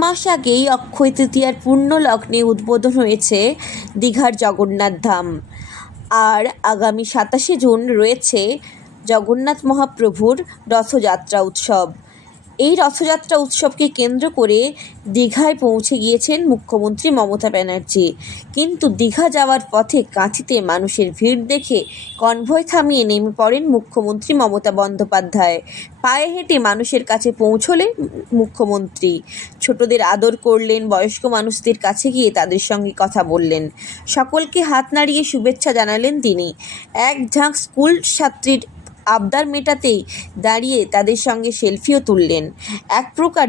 মাস আগেই অক্ষয় তৃতীয়ার পূর্ণ লগ্নে উদ্বোধন হয়েছে দীঘার জগন্নাথ ধাম। আর আগামী ২৭শে জুন রয়েছে জগন্নাথ মহাপ্রভুর রথযাত্রা উৎসব। এই রথযাত্রা উৎসবকে কেন্দ্র করে দীঘায় পৌঁছে গিয়েছেন মুখ্যমন্ত্রী মমতা ব্যানার্জি। কিন্তু দীঘা যাওয়ার পথে কাঁথিতে মানুষের ভিড় দেখে কনভয় থামিয়ে নেমে পড়েন মুখ্যমন্ত্রী মমতা বন্দ্যোপাধ্যায়। পায়ে হেঁটে মানুষের কাছে পৌঁছলেন মুখ্যমন্ত্রী। ছোটদের আদর করলেন, বয়স্ক মানুষদের কাছে গিয়ে তাদের সঙ্গে কথা বললেন, সকলকে হাত নাড়িয়ে শুভেচ্ছা জানালেন তিনি। এক ঝাঁক স্কুল ছাত্রীর আবদার মেটাতেই দাঁড়িয়ে তাদের সঙ্গে সেলফিও তুললেন। এক প্রকার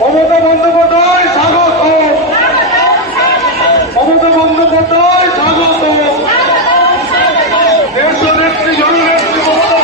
মমতা বন্দ্যোপাধ্যায় স্বাগত, মমতা বন্দ্যোপাধ্যায় স্বাগত, দেশনেত্রী জননেত্রী মমতা